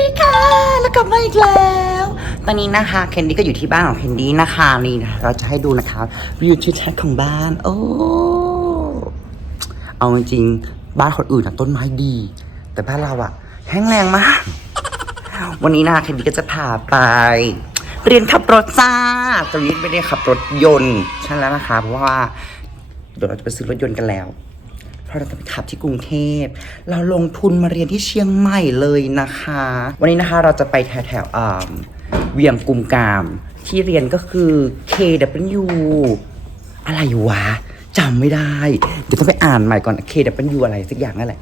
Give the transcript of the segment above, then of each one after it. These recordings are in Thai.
ดีค่ะ แล้วกลับมาอีกแล้ว ตอนนี้นะคะเคนดี้ก็อยู่ที่บ้านของเคนดี้นะคะนี่นะเราจะให้ดูนะคะวิวทิวทัศน์ของบ้าน โอ้ เอาจริงๆบ้านคนอื่นอะต้นไม้ดี แต่บ้านเราอะแห้งแรงมาก วันนี้นะคะเคนดี้ก็จะพาไป เรียนขับรถจ้าตอนนี้ไม่ได้ขับรถยนต์ใช่แล้วนะคะ เพราะว่าเดี๋ยวเราจะไปซื้อรถยนต์กันแล้ว เพราะเราจะไปขับที่กรุงเทพ เราลงทุนมาเรียนที่เชียงใหม่เลยนะคะ วันนี้นะคะเราจะไปแถวแถวๆอ่าเวียงกุมกาม ที่เรียนก็คือ KW อะไรวะจำไม่ได้ เดี๋ยวต้องไปอ่านใหม่ก่อน KW อะไรสักอย่างนั่นแหละ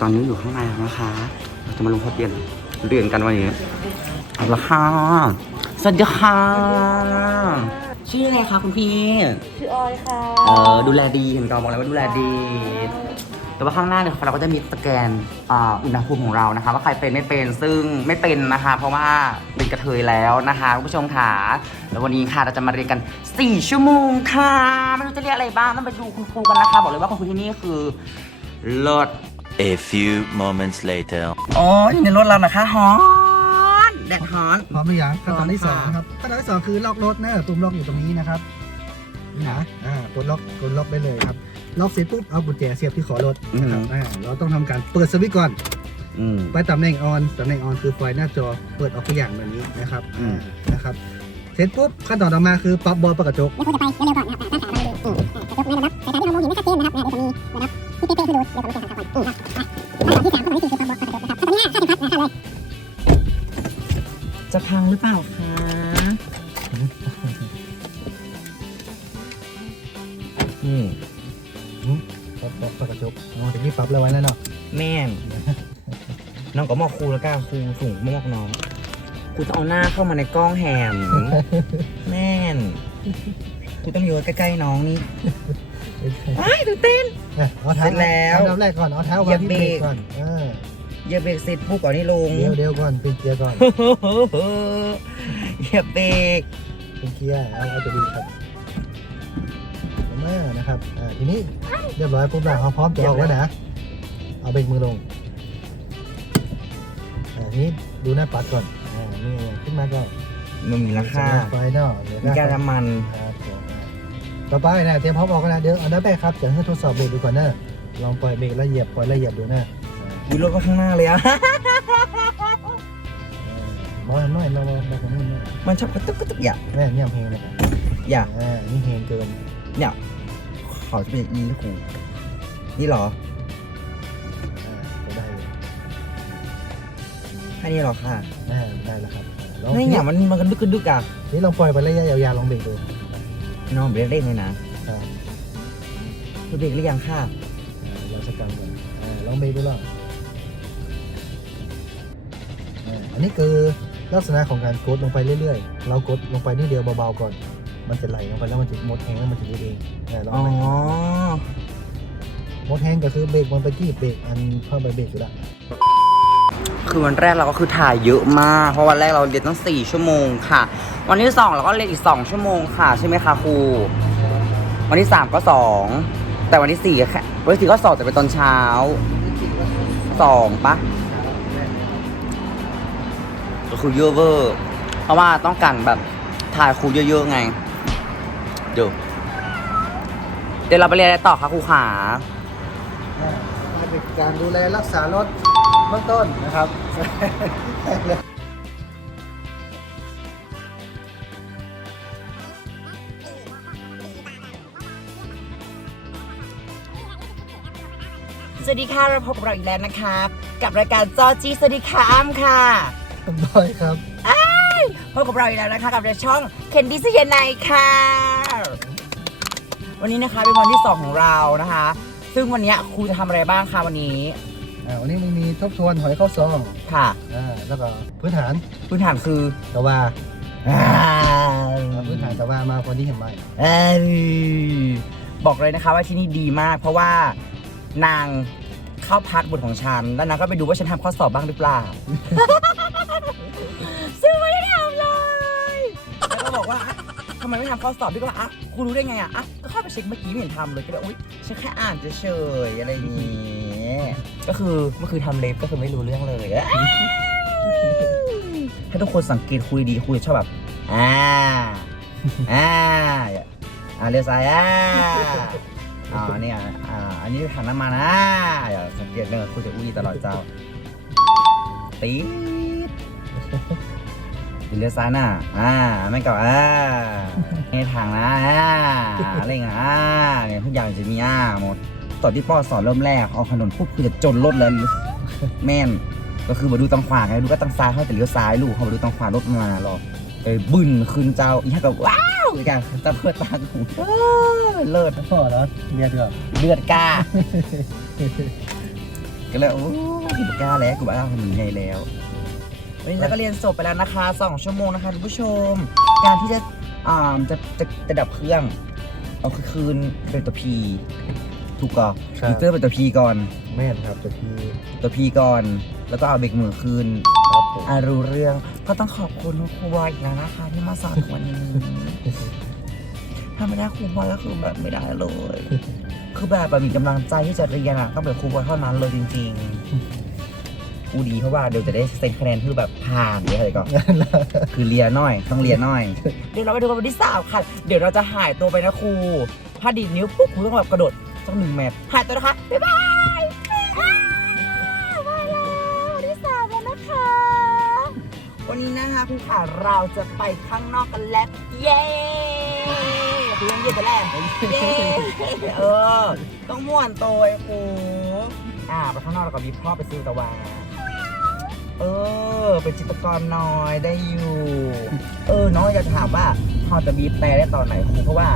ตอนนี้อยู่ข้างในแล้วนะคะ เราจะมาลงทะเบียนเรียนกันวันนี้ เอาละค่ะ สวัสดีค่ะ ชื่ออะไรคะคุณพี่ ชื่อออยค่ะ เออดูแลดีเห็นกองบอกแล้วว่าดูแลดี แต่ว่าข้างหน้าเนี่ยเราก็จะมีสแกนอ่าอุณหภูมิของเรานะคะ ว่าใครเป็นไม่เป็นซึ่งไม่เป็นนะคะ เพราะว่าเป็นกระเทยแล้วนะคะคุณผู้ชมค่ะแล้ววันนี้ค่ะเราจะมาเรียนกัน 4 ชั่วโมงค่ะไม่รู้จะเรียกอะไรบ้างต้องไปดูคุณครูกันนะคะ บอกเลยว่าคุณครูที่นี่คือเลิศ A few moments later. อ๋ออยู่ในรถเรานะคะฮอน แดดฮอน พร้อมหรือยังขั้นตอนที่พร้สออมงค่ะนะครับขั้นตอนที่สองคือล็อกรถเนอะปุ่มล็อกอยู่ตรงนี้นะครับนี่นะอ่ากดล็อกกดล็อกได้เลยครับ ล็อกเสร็จปุ๊บเอากุญแจเสียบที่ขอรถนะครับอ่าเราต้องทำการเปิดสวิตช์ก่อน อืม ไปตำแหน่งออนตำแหน่งออนคือไฟหน้าจอเปิดออกทุกอย่างแบบนี้นะครับอืมอ่านะครับ เสร็จปุ๊บขั้นตอนต่อมาคือปรับบอลประกระจก เดี๋ยวคุณจะไปเร็วๆก่อนนะครับด้านขวามาดูอืมกระจกไม่ระดับสายตาที่เรามองเห็นไม่ชัดเจนนะครับนะเดี๋ยวจะมีระดับที่เป๊ะๆให้ดูเดี๋ยวผมจะทำก่อนอืมครั พังหรือเปล่าคะอืมปรับปรับประกระจกอ๋อตะกี้ปรับแล้วไว้แล้วเนาะแม่นน้องก็มอกครูแล้วก็ครูสูงมากน้องครูต้องเอาหน้าเข้ามาในกล้องแหมแม่นครูต้องอยู่ใกล้ๆน้องนี่ว้ายตื่นเต้นอะเอาเท้าเสร็จแล้ว เอาเท้าแรกก่อน เอาเท้าเหยีวายงบที่เบรกเบรกก่อน เออเหยียบเบรกเสร็จปุ๊บก่อนนี่ลงเดี๋ยวเดี๋ยวก่อนเป็นเกียร์ก่อนเหยียบเบรกเป็นเกียร์เอาเอาตัวดีครับลงมานะครับอ่าทีนี้เรียบร้อยปุ๊บแล้วเราพร้อมจะออกแล้วนะ เอาเบรกมือลงอ่าทีนี้ดูหน้าปัดก่อนอ่านี่ขึ้นมาก็มันมีราคาไฟเนาะเดี๋ยวมีนะการน้ำมันครับผมต่อไปนะเตรียมพร้อมออกกันนะเดี๋ยวอันดับแรกครับจะให้ทดสอบเบรกดูก่อนนะลองปล่อยเบรกแล้วเหยียบปล่อยแล้วเหยียบดูนะ มีรถก็ข้างหน้าเลยอะมองหน่อยมามามาคนนี้หน่อยมันชอบกระตุกกระตุกอย่าแม่เนี่ยเพลงเลยครับอย่าอ่านี่เพลงเกินเนี่ยขอจะเป็นอีครูนี่เหรออ่าก็ได้เลยแค่นี้เหรอค่ะอ่าได้แล้วครับลองนี่อย่างมันมันกระดึกกระดึกอะนี่ลองปล่อยไประยะยาวๆลองเบรกดูน้องเบรกเร่งเลยนะครับคือเบรกหรือยังค่ะอ่าลองสกรรมก่อนอ่าลองเบรกดูลอง อ่าอันนี้คือลักษณะของการกดลงไปเรื่อยๆ เรากดลงไปนิดเดียวเบาๆก่อน มันจะไหลลงไปแล้วมันจะหมดแฮงแล้วมันจะยืดเองอ่าลองอ๋อไปหมดแฮงก็คือเบรกมันไปที่เบรกอันเพิ่มไปเบรกอยู่แล้วคือวันแรกเราก็คือถ่ายเยอะมาก เพราะวันแรกเราเรียนตั้งสี่ชั่วโมงค่ะ วันที่สองเราก็เรียนอีกสองชั่วโมงค่ะ ใช่ไหมคะครู วันที่สามก็สองแต่วันที่สี่ก็แค่วันที่สี่ก็สองแต่เป็นตอนเช้าสองปะก็ คือเยอะเวอร์ เพราะว่าต้องการแบบถ่ายครูเยอะๆไง เดี๋ยวเดี๋ยวเราไปเรียนอะไรต่อคะครูขาการเป็นการดูแลรักษารถเบื้องต้นนะครับ สวัสดีค่ะเราพบกับเราอีกแล้วนะครับ กับรายการจอจีสวัสดีค่ะอ้ำค่ะ บอยครับพบกับเราอีกแล้วนะคะกับในช่องเคนดี้ซีเยนไนค่ะ วันนี้นะคะเป็นวันที่ 2 ของเรานะคะ ซึ่งวันนี้ครูจะทำอะไรบ้างคะวันนี้อ่าวันนี้มันมีทบทวนหอยเข้าซองค่ะ อ่าแล้วก็พื้นฐานพื้นฐานคือตะวาอ่าอ่าพื้นฐานตะวามาคนที่เห็นไหมเอ้ยบอกเลยนะคะว่าที่นี่ดีมาก เพราะว่านางเข้าพักบทของฉันแล้วนางก็ไปดูว่าฉันทำข้อสอบบ้างหรือเปล่า บอกว่าทำไมไม่ทำข้อสอบพี่ก็อะครูรู้ได้ไงอะอะก็เข้าไปเช็คเมื่อกี้ไม่เห็นทำเลยก็เลยอุ้ยฉันแค่อ่านเฉยๆอะไรอย่างงี้ก็คือเมื่อคือทำเล็บก็คือไม่รู้เรื่องเลย ถ้าทุกคนสังเกตคุยดีคุยชอบแบบอ่าอ่าอ่าเลี้ยวซ้ายอ่าอ่าเนี่ยอ่าอันนี้ถังน้ำมันอ่าอย่าสังเกตเรื่องคุยจะอุ้ยตลอดเจ้าตีด เลี้ยวซ้ายน่ะอ่าไม่ก็อ่าในถังนะอ่าอะไรเงี้ยอ่าเนี่ยทุกอย่างจะมีอ่าหมดตอนที่ป้อสอนเริ่มแรกเอาถนนปุ๊บคือจะจนรถแล้วแม่นก็คือมาดูตังขวาไงดูก็ตังซ้ายเขาแต่เลี้ยวซ้ายลูกเขามาดูตังขวารถมาหรอกเอ้ยบึ้นขึ้นเจ้าอีกก็ว้าวอีกอย่างตะเพื่อตาหูเลิศพ่อแล้วเรียนเถอะเลือดกล้าก็เลยโอ้ยกล้าแล้วกูบ้าคนนี้ไงแล้ว วันนี้เราก็เรียนจบไปแล้วนะคะสองชั่วโมงนะคะทุกผู้ชม การที่จะอ่าจะจะจะดับเครื่องเอาคือคืนเป็นตัวพีถูกก่อนยูเตอร์เป็นตัวพีก่อน แม่นครับตัวพี่ตัวพีก่อน แล้วก็เอาเบรกมือคืนครับผมอ่ารู้เรื่องก็ต้องขอบคุณครูบอยอีกแล้วนะคะ ที่มาสอนวันนี้ ถ้าไม่ได้ครูบอยก็คือแบบไม่ได้เลย คือแบบแบบมีกำลังใจที่จะเรียนอะต้องเป็นครูบอยเท่านั้นเลยจริง ๆ กูดีเพราะว่าเดี๋ยวจะได้เซ็นคะแนนคือแบบผ่านเดี๋ยวอะไรก่อนคือเรียนหน่อยต้องเรียนหน่อย เดี๋ยวเราไปดูกันวันที่สามค่ะ เดี๋ยวเราจะหายตัวไปนะครูถ้าดีดนิ้วปุ๊บครูต้องแบบกระโดดสักหนึ่งเมตรหายตัวนะคะบ๊ายบายอ่ามาแล้ววันที่สามแล้วนะคะ วันนี้นะคะครูขาเราจะไปข้างนอกกันแล้วเย้ครูยังเย็นไปแล้วเย้เออต้องม่วนตัวไอ้ครูอ่าไปข้างนอกแล้วก็มีพ่อไปซื้อตะวัน เออ เป็นจิตรกรน้อยได้อยู่ เออน้องอยากถามว่าพอจะบีบแต่ได้ตอนไหนครูเพราะว่า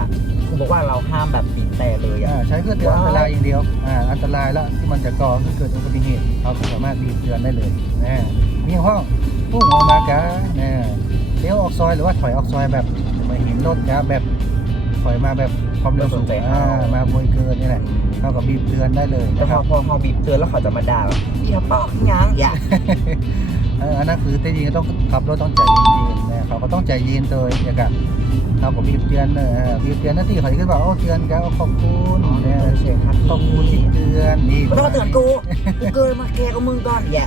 ครูบอกว่าเราห้ามแบบบีบแต่เลยอ่าอะใช้เพื่อเตือนอันตรายอย่างเดียวอ่าอันตรายแล้วที่มันจะก่อให้เกิดอุบัติเหตุเราก็สามารถบีบเตือนได้เลยนะมีห้องพุ่งออกมากะนะเลี้ยวออกซอยหรือว่าถอยออกซอยแบบไม่เห็นรถกะแบบ ถอยมาแบบความเร็วสูงอ่ามาบวยเกินนี่แหละเท่ากับบีบเตือนได้เลยแต่นะพคอรับพอพอบีบเตือนแล้วเขาจะมาด่าแบบอย่าปอกยังอย่าเอออันนั้นคือแต่จริงๆต้องขับรถต้องใจเย็นๆนะเขาก็ต้องใจเย็นเลยอย่างกันเขาก็บีบเตือนเออบีบเตือนหนั่นที่เขาจะขึ้นบอกโอ้เตือนกันขอบคุณเนี่ยเชียร์ครับขอบคุณที่เตือนนี่ ไม่ต้องมาเตือนกูกูเกินมาแกกับมึงก่อนอย่า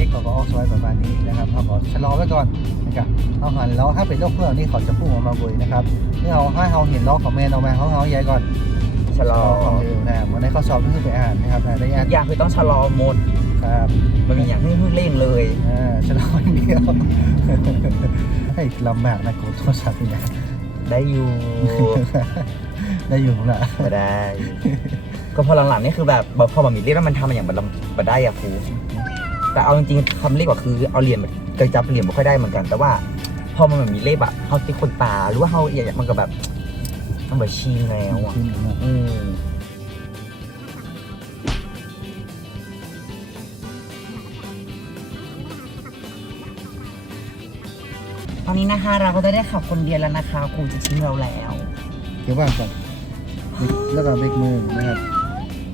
นี่เขาก็ออกซอยประมาณนี้นะครับเขาก็ชะลอไว้ก่อนนะครับเอาหันแล้วถ้าเป็นรถเครื่องนี่เขาจะพุ่งออกมาเลยนะครับนี่เขาให้เขาเห็นล้อของแมนออกมาเขาเขาใหญ่ก่อนชะลอความเร็วนะเหมือนในข้อสอบที่เคยไปอ่านนะครับในระยะอย่างคือต้องชะลอหมดครับมันมีอย่างให้เพิ่งเล่นเลยอ่าชะลออย่างเดียวให้ลำบากนะกูโทษสัตว์เนี่ยได้อยู่ได้อยู่ผมละมาได้ ก็พอหลังๆนี่คือแบบพอมันมีเรียกแล้วมันทำอย่างมันลำมาได้อะครู แต่เอาจริงๆคำเรียกว่าคือเอาเหรียญมันเคยจับเหรียญไม่ค่อยได้เหมือนกัน แต่ว่าพอมันแบบมีเล่บอะเขาติดคนตาหรือว่าเขาอย่างมันก็แบบมันแบบชิงแล้วอะอืมตอนนี้นะคะเราก็จะได้ขับคนเดียวแล้วนะคะครูจะทิ้งเราแล้วเกี่ยวว่าก่อนแล้วก็เบรกมือนะครับ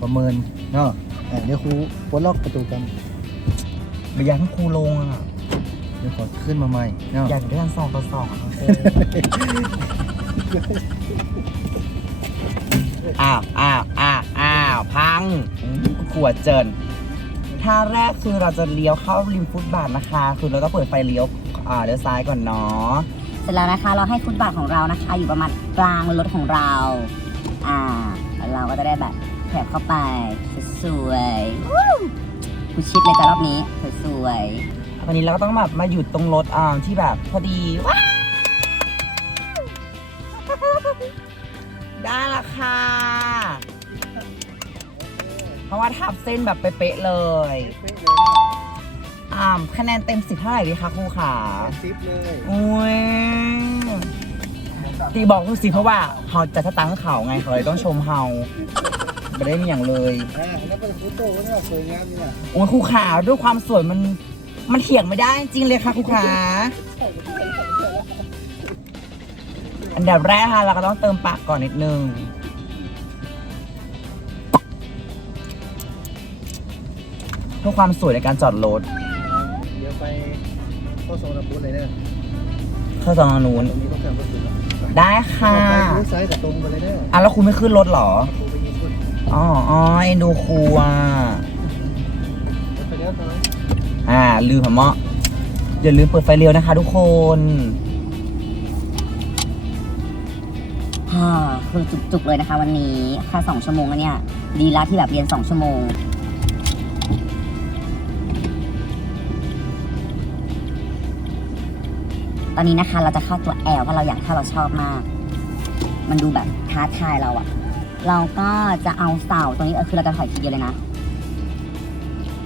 ประเมินเนาะอะเดี๋ยวครูปลดล็อกประตูกัน ไม่อยากให้ครูลงอะ เดี๋ยวขอขึ้นมาใหม่เนาะอยากได้กันสองต่อสองอะทั้งคู่อ้าวอ้าวอ้าวอ้าวพังขวดเจินท่าแรกคือเราจะเลี้ยวเข้าริมฟุตบาทนะคะ คือเราต้องเปิดไฟเลี้ยวอ่าเลี้ยวซ้ายก่อนเนาะเสร็จแล้วนะคะ เราให้ฟุตบาทของเรานะคะ อยู่ประมาณกลางรถของเรา อ่าแล้วเราก็จะได้แบบแถบเข้าไปสวยๆวู้ กูชิดเลยจ้ะรอบนี้สวยวันนี้เราก็ต้องแบบมาหยุดตรงรถอ่าที่แบบพอดีว้าวได้ละค่ะ เพราะว่าทับเส้นแบบเป๊ะๆเลยอ่าคะแนนเต็มสิบเท่าไหร่ดีคะครูขาซิปเลยอุ้ยตีบอกคือสิเพราะว่าเขาจะสตังค์เขาไงเขาเลยต้องชมเฮา ไม่ได้มีอย่างเลยอ่าแล้วเป็นฟุตโต้ก็เนี่ยสวยงามนี่นะโอ้ยครูขาด้วยความสวยมัน มันเถียงไม่ได้จริงเลยค่ะครูขา อันดับแรกค่ะเราก็ต้องเติมปากก่อนนิดนึง เพื่อความสวยในการจอดรถเดี๋ยวไปเข้าโซนบูธเลยเนอะเข้าซองนู้นตรงนี้ต้องการรถอยู่นะได้ค่ะไปเลี้ยวซ้ายกับตรงไปเลยได้ออะแล้วคุณไม่ขึ้นรถเหรอโทรไปยิงคน อ๋ออ๋อเอ็นดูครูอะไปแล้วอ่า ลืมผมเมาะอย่าลืมเปิดไฟเร็วนะคะทุกคนฮ่าคือจุกๆเลยนะคะ วันนี้แค่สองชั่วโมงแล้วเนี่ย ดีละที่แบบเรียนสองชั่วโมงตอนนี้นะคะเราจะเข้าตัวแอลเพราะเราอยากถ้าเราชอบมาก มันดูแบบท้าทายเราอะ เราก็จะเอาเสาตัวนี้เออคือเราจะถอยทีเดียวเลยนะ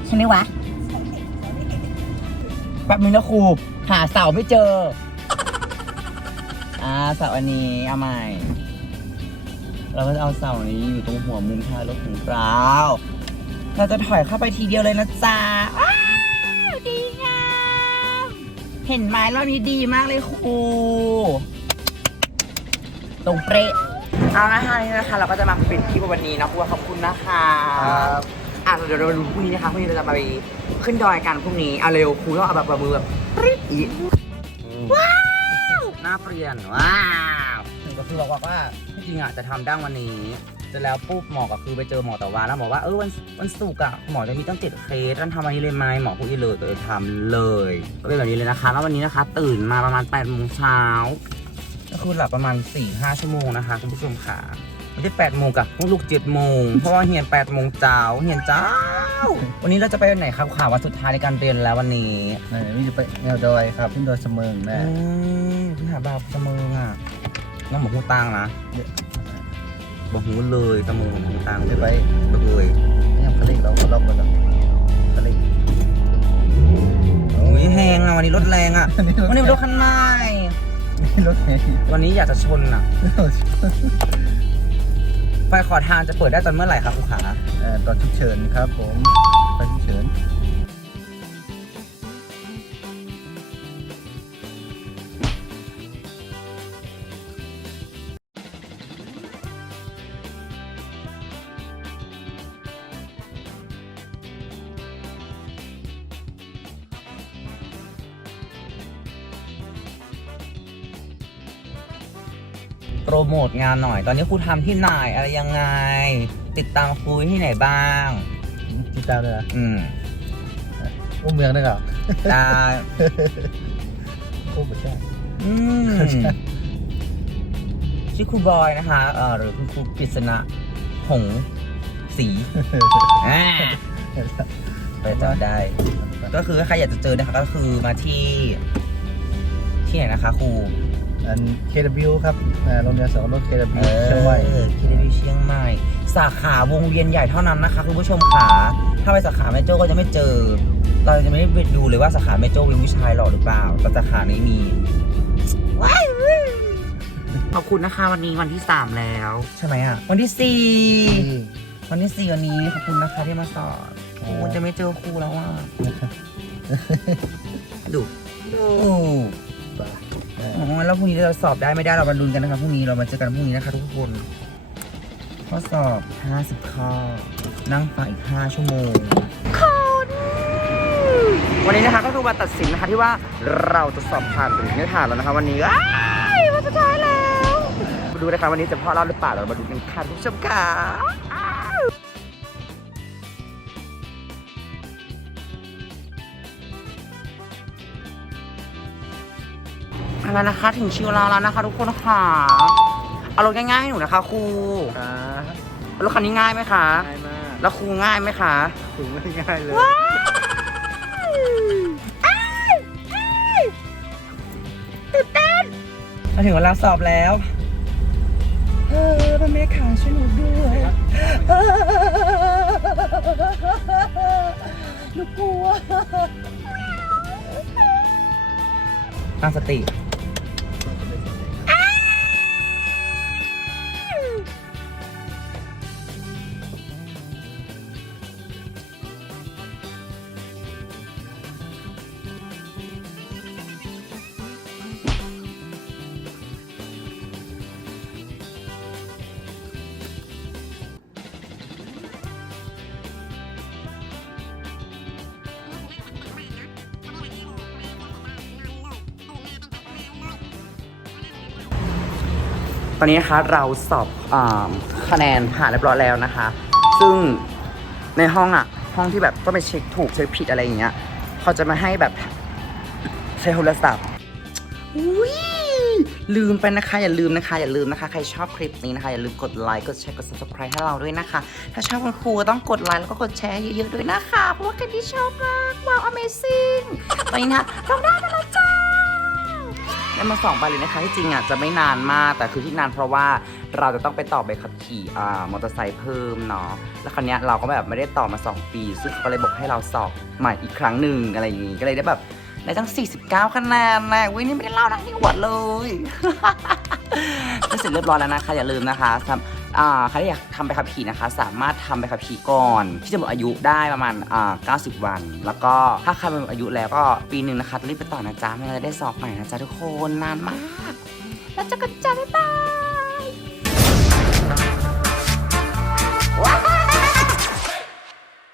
ใช่ไหมวะ แป๊บนึงนะครู หาเสาไม่เจอ อ่าเสาอันนี้เอาใหม่ เราก็จะเอาเสานี้อยู่ตรงหัวมุมท้ายรถของเราเราจะถอยเข้าไปทีเดียวเลยนะจ๊ะอ้าวดีงามเห็นไหมรอบนี้ดีมากเลยครู ตรงเป๊ะ เอาละค่ะนี่นะคะเราก็จะมาปิดคลิปวันนี้นะครูขอบคุณนะคะครับอะเดี๋ยวเราดูพรุ่งนี้นะคะพรุ่งนี้เราจะไปขึ้นดอยกันพรุ่งนี้เอาเร็วครูต้องเอาแบบมือแบบปริ๊ดอีกว้าวหน้าเปลี่ยนว้าวก็คือบอกว่าที่จริงอะจะทำดั้งวันนี้เสร็จแล้วปุ๊บหมอก็คือไปเจอหมอแต่ว่าแล้วหมอว่าเออวันวันศุกร์อะหมอจะมีตั้งเจ็ดเคสท่านทำวันนี้เลยไหมหมอพูดอีเลยก็เลยทำเลยก็เป็นแบบนี้เลยนะคะ แล้ววันนี้นะคะ ตื่นมาประมาณ8ปดโมงเช้า ก็คือหลับประมาณ4ี่ห้าชั่วโมงนะคะคุณผู้ชมค่ะไม่ใช่แปดโมงกับต้องลุกเจ็ดโมงเพราะว่าเฮียนแปดโมงเจ้าเฮียนเจ้า วันนี้เราจะไปไหนครับข่าววันสุดท้ายในการเรียนแล้ววันนี้นี่นี่จะไปแนวดอยครับขึ้นดอยเสมิงนะอืมพี่หาบาปเสมออะน้องบอกหูตังนะบอกหูเลยเสมอบอกหูตังจะไปเลยเนี่ยเขาเรียกเราเราก็ต้องเขาเรียกโอ้ยแหงอะวันนี้รถแรงอะนี่รถวันนี้รถคันใหม่นี่ รถแห่วันนี้อยากจะชนอะ ไฟขอทางจะเปิดได้ตอนเมื่อไหร่ครับคุณขาเอ่อตอนฉุกเฉินครับผม งานหน่อย ตอนนี้ครูทำที่ไหนอะไรยังไง ติดตามครูที่ไหนบ้าง ติดตามเลยนะอืมอุ้มเมืองได้เหรอได้อุ้มไม่ใช่อืมชื่อครูบอยนะคะเอ่อหรือคุณครูกฤษณะหงส์ศรีอ่าไปจำได้ ก็คือถ้าใครอยากจะเจอนะคะก็คือมาที่ ที่ไหนนะคะครู อัน KW ครับอ่าโรงเรียนสอนรถ KW เอเชียงใหม่อคิดได้เชียงใหม่ สาขาวงเวียนใหญ่เท่านั้นนะคะคุณผู้ชมขาถ้าไปสาขาแม่โจ้ก็จะไม่เจอ เราจะไม่ได้ไปดูเลยว่าสาขาแม่โจ้เป็นผู้ชายหล่อหรือเปล่าแต่สาขานี้มีว้ายขอบคุณนะคะวันนี้วันที่สามแล้ว ใช่ไหมอะ วันที่สี่ที่วันที่สี่วันนี้ขอบคุณนะคะที่มาสอนอ๋โอ้อจะไม่เจอครูแล้วอะดูดูป่ะเอ๋อแล้วพรุ่งนี้เราสอบได้ไม่ได้เรามาลุ้นกันนะครับพรุ่งนี้เรามาเจอกันพรุ่งนี้นะคะทุกคนข้อสอบ 50 ข้อ นั่งฟังอีก 5 ชั่วโมงคนวันนี้นะคะก็คือวันตัดสินนะคะที่ว่าเราจะสอบผ่านหรือไม่ผ่านแล้วนะคะวันนี้อ้ายวันสุดท้ายแล้วมาดูนะคะวันนี้จะพ่อเราหรือเปล่าเรามาดูกันค่ะทุกชมค่ะ เอาละนะคะ ถึงชิวเราแล้วนะคะ ทุกคนค่ะเอารถง่ายๆให้หนูนะคะครูครับรถคันนี้ง่ายไหมคะ ง่ายมากแล้วครูง่ายไหมคะ ถึงง่ายๆเลย มาถึงเวลาสอบแล้วเออพระแม่ขาช่วยหนูด้วยเออหนูกลัว ตั้งสติ ตอนนี้นะคะเราสอบอาคะแนนผ่านเรียบร้อยแล้วนะคะ ซึ่งในห้องอะห้องที่แบบต้องไปเช็คถูกเช็คผิดอะไรอย่างเงี้ยเขาจะมาให้แบบใช้โทรศัพท์อุ้ยลืมไปนะคะ อย่าลืมนะคะ อย่าลืมนะคะ ใครชอบคลิปนี้นะคะ อย่าลืมกดไลค์กดแชร์กด subscribe ให้เราด้วยนะคะ ถ้าชอบคุณครูก็ต้องกดไลค์แล้วก็กดแชร์เยอะๆด้วยนะคะ เพราะว่ากันที่ชอบมากว้าว amazing ตอนนี้นะเราได้แล้วจ้า ได้มาสองใบเลยนะคะที่จริงอะจะไม่นานมากแต่คือที่นานเพราะว่าเราจะต้องไปต่อใบขับขี่อ่ามอเตอร์ไซค์เพิ่มเนาะแล้วครั้งนี้ยเราก็แบบไม่ได้ต่อมา 2 ปี ซึ่งเขาก็เลยบอกให้เราสอบใหม่อีกครั้งหนึ่งอะไรอย่างงี้ก็เลยได้แบบได้ตั้ง 49 คะแนนแน่เว้ยนี่ไม่ได้เล่านะที่หวดเลยก็เสร็จเรียบร้อยแล้วนะคะอย่าลืมนะคะ อ่าใครที่อยากทำไปขับขี่นะคะ สามารถทำไปขับขี่ก่อน ที่จะหมดอายุได้ประมาณ90 วัน แล้วก็ถ้าใครหมดอายุแล้วก็ปีหนึ่งนะคะต้องรีบไปต่อนะจ๊ะไม่อได้สอบใหม่นะจ๊ะทุกคนนานมาก แล้วเจอกันจ้าบ๊ายบาย